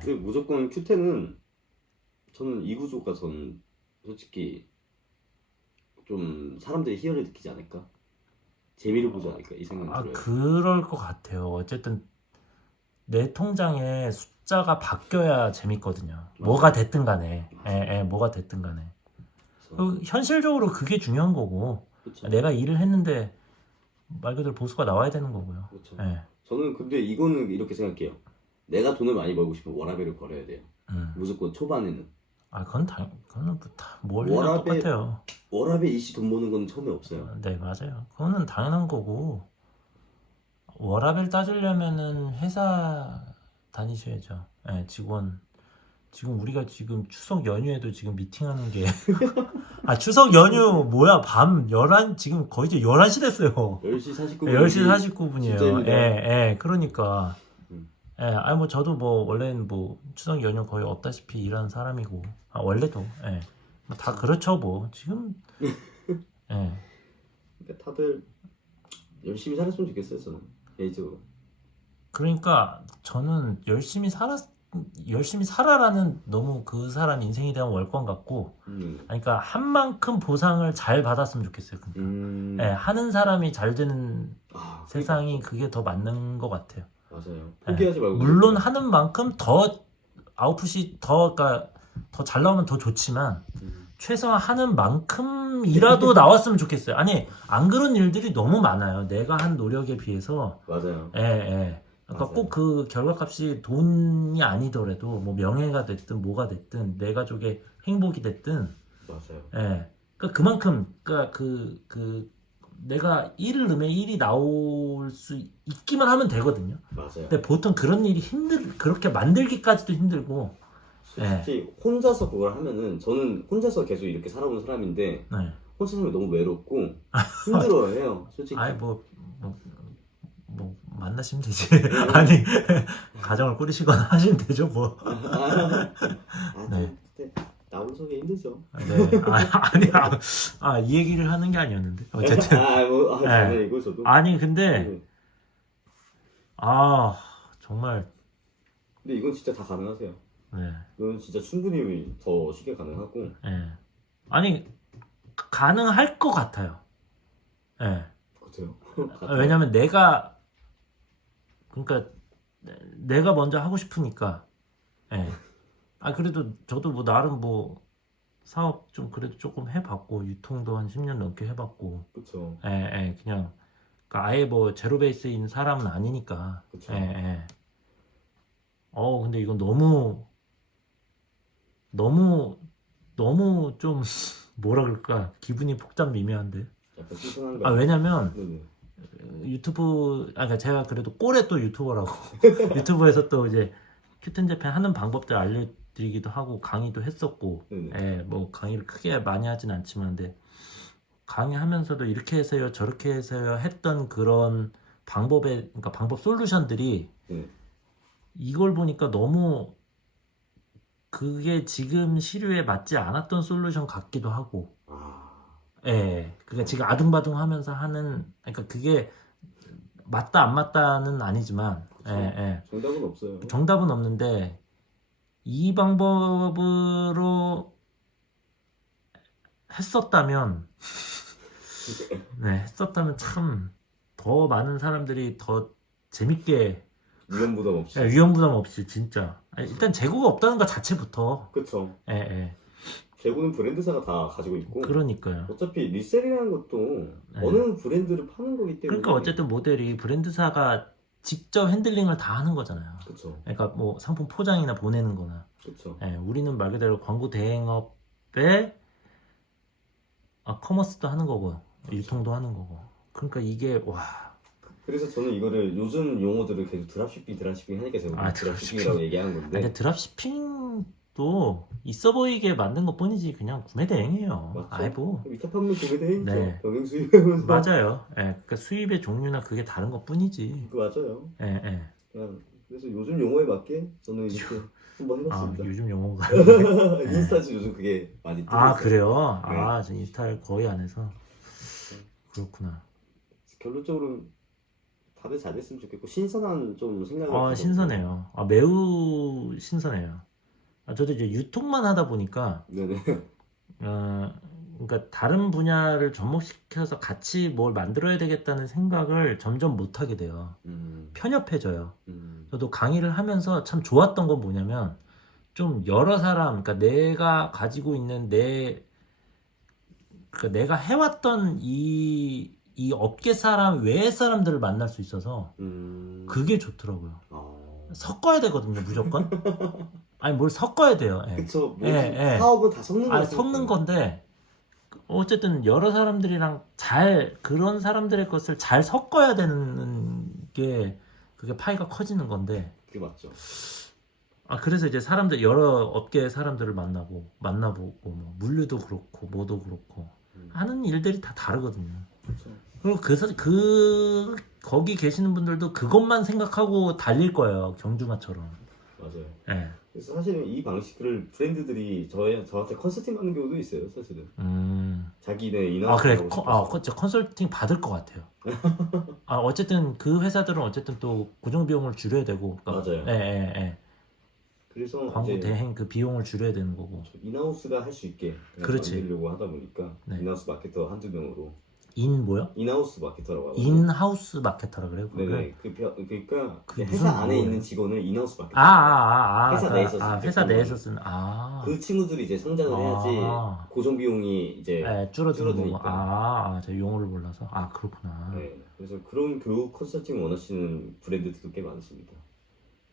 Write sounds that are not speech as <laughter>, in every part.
근데 무조건 큐텐은 저는 이 구조가 전 솔직히 좀 사람들이 희열을 느끼지 않을까? 재미를 보지 않을까 이 생각이 아 들어요. 그럴 것 같아요. 어쨌든 내 통장에 숫자가 바뀌어야 재밌거든요. 뭐가 됐든 간에, 예, 예, 뭐가 됐든 간에. 그래서, 그 현실적으로 그게 중요한 거고, 그쵸. 내가 일을 했는데 말 그대로 보수가 나와야 되는 거고요. 그쵸. 예, 저는 근데 이거는 이렇게 생각해요. 내가 돈을 많이 벌고 싶으면 워라벨을 걸어야 돼요. 음. 무조건 초반에는 아 그건 당, 그거는 뭐다뭘 워라벨- 해도 똑같아요. 워라벨 이씨 돈 버는 건 처음에 없어요. 네 맞아요. 그거는 당연한 거고 워라벨 따지려면은 회사 다니셔야죠. 예, 직원 지금 우리가 지금 추석 연휴에도 지금 미팅하는 게 <laughs> 아 추석 연휴 뭐야 밤 11 지금 거의 이제 11시 됐어요. 10시 49분. 10시 진짜 49분이에요. 힘들다. 예, 예. 그러니까 음. 예, 아니 뭐 저도 뭐 원래는 뭐 추석 연휴 거의 없다시피 일하는 사람이고 아 원래도 예. 뭐다 그렇죠 뭐 지금 <laughs> 예. 그러니까 다들 열심히 살았으면 좋겠어요 저는 개인적으로. 그러니까 저는 열심히 살았 열심히 살아라는 너무 그 사람 인생에 대한 월권 같고 음. 아니, 그러니까 한 만큼 보상을 잘 받았으면 좋겠어요. 그러니까. 음. 예, 하는 사람이 잘 되는 아, 세상이 그게 더 맞는 것 같아요. 맞아요. 포기하지 말고. 예. 물론 하는 만큼 더 아웃풋이 더 그러니까 더 잘 나오면 더 좋지만 음. 최소한 하는 만큼이라도 나왔으면 좋겠어요. 아니 안 그런 일들이 너무 많아요. 내가 한 노력에 비해서 맞아요. 예, 예. 그러니까. 꼭 그 결과값이 돈이 아니더라도 뭐 명예가 됐든 뭐가 됐든 내 가족의 행복이 됐든 맞아요. 예. 그러니까 그만큼 그러니까 그, 그 내가 일을 넣으면 일이 나올 수 있기만 하면 되거든요. 맞아요. 근데 보통 그런 일이 힘들 그렇게 만들기까지도 힘들고 솔직히 혼자서 그걸 하면은 저는 혼자서 계속 이렇게 살아온 사람인데 네. 혼자 살면 너무 외롭고 힘들어해요. <laughs> 솔직히. 아이 뭐뭐 뭐, 뭐 만나시면 되지. <laughs> 아니 <laughs> 가정을 꾸리시거나 하시면 되죠 뭐. 아, 네. 네. 나 혼자기 힘들죠. 네. 아, 아니 아이 얘기를 하는 게 아니었는데 어쨌든 <laughs> 아, 뭐, 아, 네. 장난이고 저도. 아니 근데 네. 아 정말 근데 이건 진짜 다 가능하세요. 네. 이건 진짜 충분히 더 쉽게 가능하고. 예. 아니 가능할 것 같아요. 예. 그렇대요. <laughs> 아, 왜냐면 내가 그러니까 내가 먼저 하고 싶으니까. 예. 아 그래도 저도 뭐 나름 뭐 사업 좀 그래도 조금 해봤고 유통도 한 10년 넘게 해봤고. 그렇죠. 예, 예. 그냥 그러니까 아예 뭐 제로 베이스인 사람은 아니니까. 그쵸. 예, 예. 어 근데 이건 너무 너무 너무 좀 <laughs> 뭐라 그럴까 기분이 복잡 미묘한데. 약간 찌순한 거. 아 왜냐면 네네. 유튜브 아 그러니까 제가 그래도 꼴에 또 유튜버라고 <laughs> 유튜브에서 또 이제 큐텐 재팬 하는 방법들 알려 드리기도 하고 강의도 했었고 네네. 예, 뭐 강의를 크게 많이 하진 않지만 근데 강의하면서도 이렇게 해서요 저렇게 해서요 했던 그런 방법의 그러니까 방법 솔루션들이 네. 이걸 보니까 너무 그게 지금 시류에 맞지 않았던 솔루션 같기도 하고 아, 예 그러니까 지금 아둥바둥하면서 하는 그러니까 그게 맞다 안 맞다는 아니지만 그쵸. 예, 예. 정답은 없어요. 정답은 없는데 이 방법으로 했었다면 <laughs> 네 했었다면 참 더 많은 사람들이 더 재밌게 위험 부담 없이. 예, 위험 부담 없이 진짜 아니, 일단 재고가 없다는 것 자체부터 그쵸. 예, 예. 재고는 브랜드사가 다 가지고 있고. 그러니까요 어차피 리셀이라는 것도 어느 브랜드를 파는 거기 때문에. 그러니까 어쨌든 모델이 브랜드사가 직접 핸들링을 다 하는 거잖아요. 그쵸. 그러니까 뭐 상품 포장이나 보내는 거나. 그쵸. 예, 우리는 말 그대로 광고 대행업에 아, 커머스도 하는 거고 유통도 하는 거고. 그러니까 이게 와. 그래서 저는 이거를 요즘 용어들을 계속 드랍시핑 드랍시핑 하니까 제가 아, 드랍시핑이라고 얘기하는 아니, 건데 근데 드랍시핑 도 있어 보이게 만든 것 뿐이지 그냥 구매 대행이에요 맞죠? 아이 뭐 위탁 판매 구매대 있죠 네. 병행 수입하면서 맞아요 예, 그러니까 수입의 종류나 그게 다른 것 뿐이지 그 맞아요 예, 예. 그냥 그래서 요즘 용어에 맞게 저는 이렇게 한번 아 해봤습니다 요즘 영어가 <laughs> 인스타에서 요즘 그게 많이 뜨고 아 있어요. 그래요? 네. 아, 저 인스타를 거의 안 해서 그렇구나. 결론적으로 다들 잘 됐으면 좋겠고 신선한 좀 생각을 아. 신선해요. 아 매우 신선해요. 아, 저도 이제 유통만 하다 보니까 네네 어, 그러니까 다른 분야를 접목시켜서 같이 뭘 만들어야 되겠다는 생각을 점점 못 하게 돼요. 음, 편협해져요. 음, 저도 강의를 하면서 참 좋았던 건 뭐냐면 좀 여러 사람, 그러니까 내가 가지고 있는 내, 그러니까 내가 해왔던 이, 이 업계 사람 외의 사람들을 만날 수 있어서 음. 그게 좋더라고요. 아, 섞어야 되거든요, 무조건. <laughs> 아니 뭘 섞어야 돼요. 예. 그쵸 뭐 예, 예. 사업은 다 섞는 아, 거죠 섞는 건데 어쨌든 여러 사람들이랑 잘 그런 사람들의 것을 잘 섞어야 되는 게 그게 파이가 커지는 건데 그게 맞죠 아 그래서 이제 사람들 여러 업계의 사람들을 만나고 만나보고 뭐 물류도 그렇고 뭐도 그렇고 음. 하는 일들이 다 다르거든요. 그쵸 그리고 그, 사- 그 거기 계시는 분들도 그것만 생각하고 달릴 거예요 경주마처럼. 맞아요 예. 그래서 사실은 이 방식을 브랜드들이 저희, 저한테 컨설팅 받는 경우도 있어요 사실은 음. 자기네 아 인하우스 그래 컨. 아, 컨- 컨설팅 받을 것 같아요. <laughs> 아 어쨌든 그 회사들은 어쨌든 또 고정 비용을 줄여야 되고, 그러니까, 맞아요. 예, 예, 예. 그래서 광고 이제 대행 그 비용을 줄여야 되는 거고. 인하우스가 할 수 있게 그냥 그렇지. 만들려고 하다 보니까 네. 인하우스 마케터 한두 명으로 인 뭐요? 인하우스 마케터라고 하거든요. 인하우스 마케터라 그래요. 네네 그 벼- 그러니까 그게 회사 무슨 안에 뭐예요? 있는 직원을 인하우스 마케터 아, 아, 아, 아, 회사 아, 내에서 아, 쓸 회사 때 내에서 쓰는 아, 그 친구들이 이제 성장을 해야지 아. 고정 비용이 이제 예, 줄어드는 거고. 줄어드니까. 아, 아, 제가 용어를 몰라서. 아, 그렇구나. 네, 그래서 그런 교육 컨설팅 원하시는 브랜드들도 꽤 많습니다.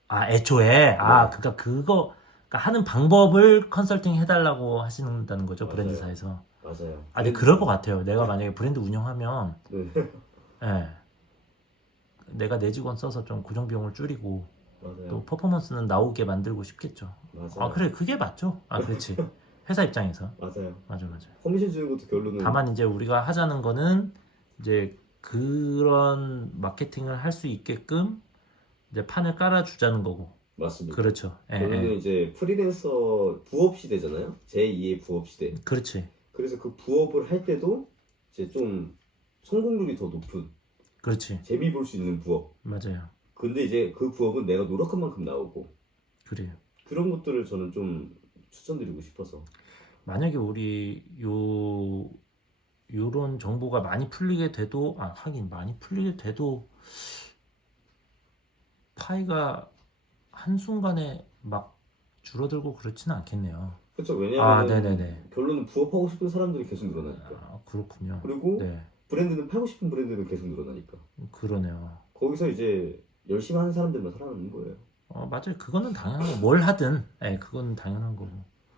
아, 애초에 아, 네. 그러니까 그거 그러니까 하는 방법을 컨설팅 해달라고 하신다는 거죠 맞아요. 브랜드사에서. 맞아요. 아, 근데 그럴 것 같아요. 내가 만약에 브랜드 운영하면, 네, 예, 내가 내 직원 써서 좀 고정 비용을 줄이고 맞아요. 또 퍼포먼스는 나오게 만들고 싶겠죠. 맞아요. 아, 그래, 그게 맞죠. 아, 그렇지. 회사 입장에서 맞아요. 맞아, 맞아. 커미션 주는 것도 결론은 다만 이제 우리가 하자는 거는 이제 그런 마케팅을 할 수 있게끔 이제 판을 깔아주자는 거고. 맞습니다. 그렇죠. 예, 결론은 예. 이제 프리랜서 부업 시대잖아요. 제2의 부업 시대. 그렇지. 그래서 그 부업을 할 때도 이제 좀 성공률이 더 높은 그렇지. 재미 볼 수 있는 부업. 맞아요. 근데 이제 그 부업은 내가 노력한 만큼 나오고 그래요. 그런 것들을 저는 좀 추천드리고 싶어서 만약에 우리 요 요런 정보가 많이 풀리게 돼도 아 하긴 많이 풀리게 돼도 파이가 한순간에 막 줄어들고 그렇지는 않겠네요. 그렇죠. 아, 왜냐하면 네네네. 결론은 부업하고 싶은 사람들이 계속 늘어나니까. 아, 그렇군요. 그리고 네, 브랜드는 팔고 싶은 브랜드는 계속 늘어나니까. 그러네요. 거기서 이제 열심히 하는 사람들만 살아남는 거예요. 어, 맞아요. 그거는 당연한 거. 뭘 하든, 예, 그건 당연한 거고.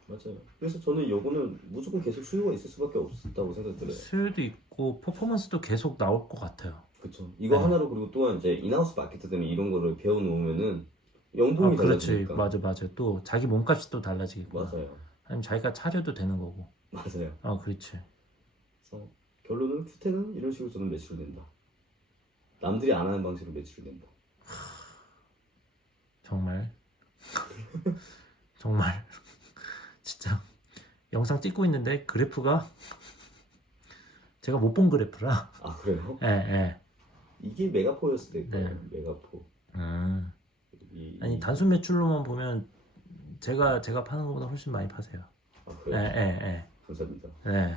맞아요. 그래서 저는 요거는 무조건 계속 수요가 있을 수밖에 없다고 생각들어요. 수요도 있고 퍼포먼스도 계속 나올 것 같아요. 그렇죠. 이거 네. 하나로 그리고 또한 이제 인하우스 마케터들은 이런 거를 배워 놓으면은 아, 연봉이 그렇지. 달라지니까. 맞아, 맞아. 또 자기 몸값이 또 달라지겠고. 맞아요. 아니면 자기가 차려도 되는 거고. 맞아요. 아, 그렇지. 그래서 결론은 큐테는 이런 식으로 저는 매출을 낸다. 남들이 안 하는 방식으로 매출을 낸다. 정말 <laughs> 정말 <laughs> 진짜 영상 찍고 있는데 그래프가 <laughs> 제가 못 본 그래프라 아 그래요? 예, 예. 이게 메가포였을 때 네. 메가포. 음. 이, 아니 단순 매출로만 보면 제가 제가 파는 것보다 훨씬 많이 파세요 아 예, 그래요? 예, 감사합니다. 예. 예.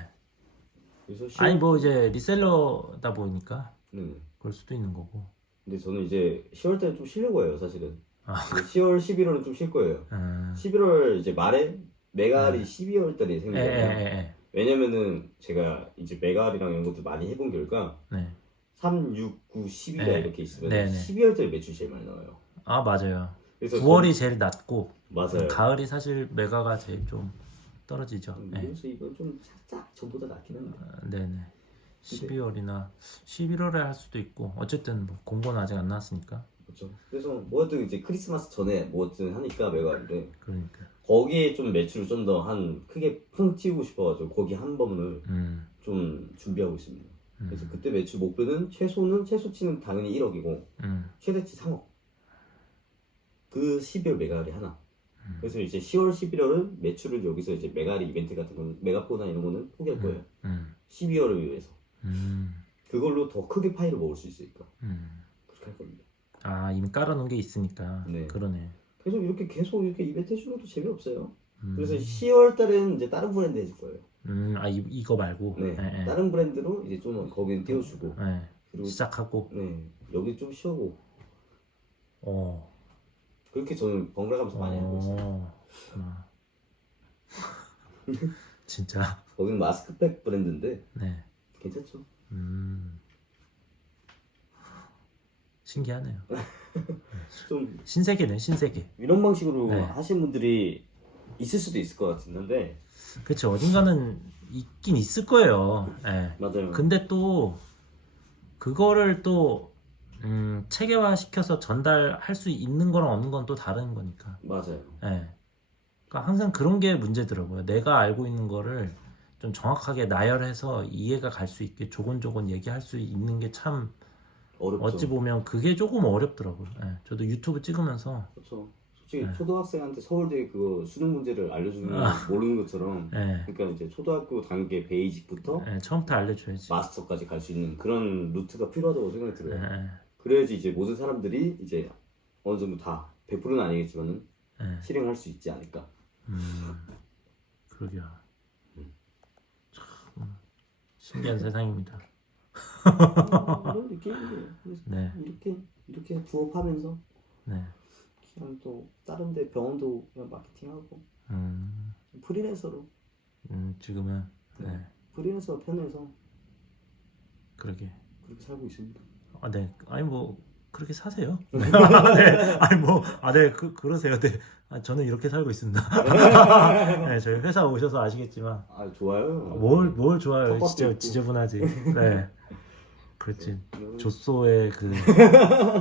그래서 시 아니 뭐 이제 리셀러다 보니까 네. 그럴 수도 있는 거고 근데 저는 이제 10월 달에 좀 쉬려고 해요, 사실은. 아. 10월, 11월은 좀 쉴 거예요. 음. 11월 이제 말에 메가알이 12월 달에 예, 예, 생기잖아요. 예, 예. 왜냐면은 제가 이제 메가알이랑 이런 것들 많이 해본 결과 네. 3, 6, 9, 10이가 네. 이렇게 있으면 네, 네. 12월 달에 매출이 제일 많이 나와요. 아 맞아요 그래서 9월이 제일 낮고 좀- 맞아요. 가을이 사실 메가가 제일 좀 떨어지죠 음, 예. 그래서 이건 좀 살짝 전보다 낫긴 한데. 아, 네네. 12월이나 11월에 할 수도 있고 어쨌든 뭐 공고는 아직 안 나왔으니까 그렇죠. 그래서 뭐든 이제 크리스마스 전에 뭐든 하니까 메가알인데 그러니까 거기에 좀 매출을 좀 더 한 크게 펑 튀고 싶어가지고 거기 한 번을 음, 좀 준비하고 있습니다. 그래서 음, 그때 매출 목표는 최소는 최소치는 당연히 1억이고 음, 최대치 3억. 그 12월 메가알이 하나. 음. 그래서 이제 10월, 11월은 매출을 여기서 이제 메가리 이벤트 같은 건 메가포나 이런 거는 포기할 거예요. 음, 12월을 위해서. 음, 그걸로 더 크게 파이를 먹을 수 있으니까. 음. 그렇게 할 겁니다. 아 이미 깔아놓은 게 있으니까 네. 그러네. 계속 이렇게 계속 이렇게 이벤트 해주는 것도 재미없어요. 음. 그래서 10월 달에는 이제 다른 브랜드 해줄 거예요. 음, 아 이, 이거 말고. 네. 예, 예. 다른 브랜드로 이제 좀 거기는 띄워주고 예. 그리고 시작하고. 네 여기 좀 쉬어고 어. 그렇게 저는 번갈아가면서 많이 하고 있어요. 어. 그렇구나. <laughs> 진짜. 거기는 마스크팩 브랜드인데 네. 괜찮죠? 음. 신기하네요. <laughs> 좀 신세계네, 신세계. 이런 방식으로 네. 하신 분들이 있을 수도 있을 것 같은데 그쵸, 어딘가는 있긴 있을 거예요. 예. 맞아요. 근데 또, 그거를 또, 음, 체계화 시켜서 전달할 수 있는 거랑 없는 건 또 다른 거니까. 맞아요. 예. 그러니까 항상 그런 게 문제더라고요. 내가 알고 있는 거를 좀 정확하게 나열해서 이해가 갈 수 있게 조곤조곤 얘기할 수 있는 게 참 어렵죠. 어찌 보면 그게 조금 어렵더라고요. 예. 저도 유튜브 찍으면서 그렇죠. 솔직히 네. 초등학생한테 서울대 그 수능 문제를 알려주는 거 아. 모르는 것처럼 예. 그러니까 이제 초등학교 단계 베이직부터 예, 처음부터 알려줘야지. 마스터까지 갈 수 있는 그런 루트가 필요하다고 생각이 예, 들어요. 예, 그래야지 이제 모든 사람들이 이제 어느 정도 다 100%는 아니겠지만은 예. 실행할 수 있지 않을까. 음, 그러게요. 음. 참 신기한 <laughs> 세상입니다. 이런 느낌이에요. 그래서 네, 이렇게 이렇게 부업하면서 네. 그냥 또 다른데 병원도 그냥 마케팅하고 음, 프리랜서로 음, 지금은 네, 프리랜서 편에서 그러게. 그렇게 살고 있습니다. 아, 네. 아니 뭐 그렇게 사세요. <laughs> 네. 네. 아니 뭐, 아, 네, 그 그러세요. 네. 아, 저는 이렇게 살고 있습니다. <laughs> 네, 저희 회사 오셔서 아시겠지만 아 좋아요. 뭘 뭘 좋아요. 텃밭도 진짜 있고. 지저분하지. 네. 그렇지. 음, 조소의 그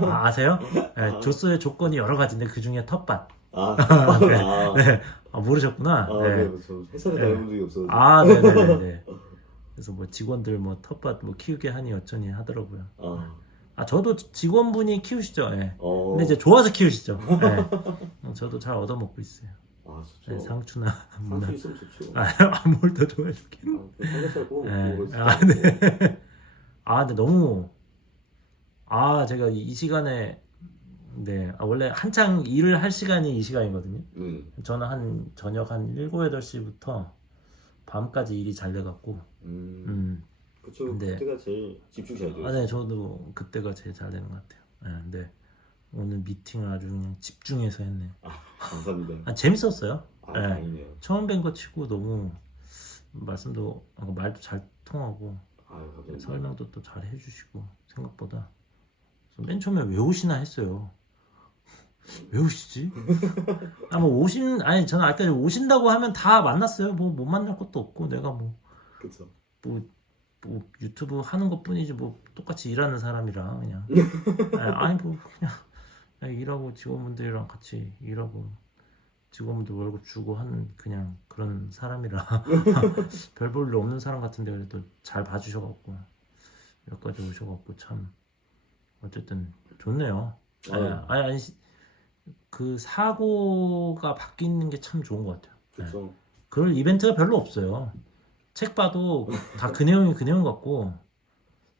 아, 아세요? 네, 조소의 조건이 여러 가지인데 그 중에 텃밭. 아, <laughs> 네. 아, 네. 아, 모르셨구나. 아, 네. 네. 저 회사를 네. 다녀본 적이 없어서. 아, 네, 네, 네, 네. 그래서 뭐 직원들 뭐 텃밭 뭐 키우게 하니 어쩌니 하더라고요. 아, 아, 저도 직원분이 키우시죠. 예. 어. 근데 이제 좋아서 키우시죠. <laughs> 예. 어, 저도 잘 얻어먹고 있어요. 아, 좋죠. 네, 상추나 문나. 상수 있으면 좋죠. 아, 뭘 더 좋아해 줄게. 아, 그 삼겹살 구워 네. 먹고 아, 네. 아, 근데 너무 아, 제가 이, 이 시간에 네, 아, 원래 한창 일을 할 시간이 이 시간이거든요. 음, 저는 한 저녁 한 7, 8시부터 밤까지 일이 잘 돼 갖고 음, 음. 그쵸. 근데- 그때가 제일 집중 잘 돼요. 아, 네, 저도 그때가 제일 잘 되는 것 같아요. 네, 근데 오늘 미팅을 아주 그냥 집중해서 했네. 감사합니다. 아, 재밌었어요. 아, 네. 다행이네요. 처음 뵌 거 치고 너무 말씀도 아, 말도 잘 통하고 아유, 감사합니다. 설명도 또 잘 해주시고 생각보다 그래서 맨 처음에 왜 오시나 했어요. <laughs> 왜 오시지? <laughs> 아뭐 오신 아니 저는 아까 오신다고 하면 다 만났어요. 뭐 못 만날 것도 없고 내가 뭐 그쵸. 뭐, 뭐 유튜브 하는 것 뿐이지 뭐 똑같이 일하는 사람이라 그냥 <laughs> 아, 아니 뭐 그냥, 그냥 일하고 직원분들이랑 같이 일하고 직원분들 월급 주고 하는 그냥 그런 사람이라 <laughs> 별 볼 일 없는 사람 같은데 그래도 잘 봐주셔갖고 여기까지 오셔갖고 참 어쨌든 좋네요 예, 아유. 아니 아니 시- 그 사고가 바뀌는 게 참 좋은 것 같아요 예. 그쵸. 그럴 이벤트가 별로 없어요. 책 봐도 다 그 내용이 그 내용 같고,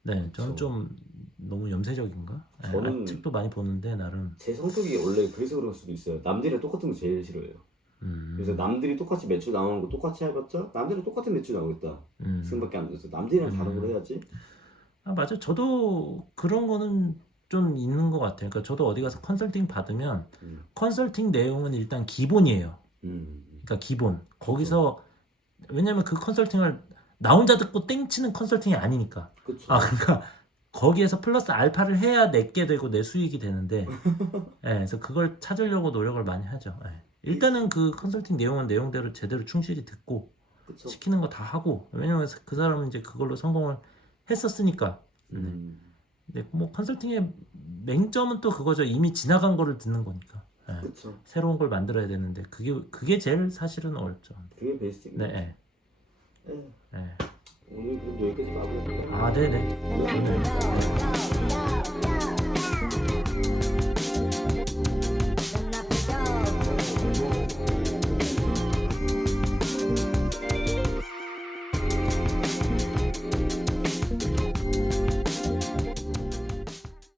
네, 저는 그쵸. 좀 너무 염세적인가? 네, 저는- 아, 책도 많이 보는데 나름. 제 성격이 원래 그래서 그럴 수도 있어요. 남들이랑 똑같은 거 제일 싫어해요. 음, 그래서 남들이 똑같이 매출 나오는 거 똑같이 해봤자 남들은 똑같은 매출 나오겠다. 음. 생각밖에 안 돼서 남들이랑 다른 음. 걸 해야지. 아 맞아. 저도 그런 거는 좀 있는 것 같아요. 그러니까 저도 어디 가서 컨설팅 받으면 음. 컨설팅 내용은 일단 기본이에요. 음. 그러니까 기본. 거기서 왜냐면 그 컨설팅을 나 혼자 듣고 땡치는 컨설팅이 아니니까. 그쵸. 아, 그러니까 거기에서 플러스 알파를 해야 내게 되고 내 수익이 되는데, <laughs> 예, 그래서 그걸 찾으려고 노력을 많이 하죠. 예. 일단은 그 컨설팅 내용은 내용대로 제대로 충실히 듣고 그쵸. 시키는 거 다 하고, 왜냐면 그 사람은 이제 그걸로 성공을 했었으니까. 음. 근데 뭐 컨설팅의 맹점은 또 그거죠. 이미 지나간 거를 듣는 거니까. 예. 그쵸. 새로운 걸 만들어야 되는데 그게 그게 제일 사실은 어렵죠. 그게 베스트입니다. 네, 예, 네. 예. 오늘 그럼 여기까지 마무리할게요. 아, 네, 네. 오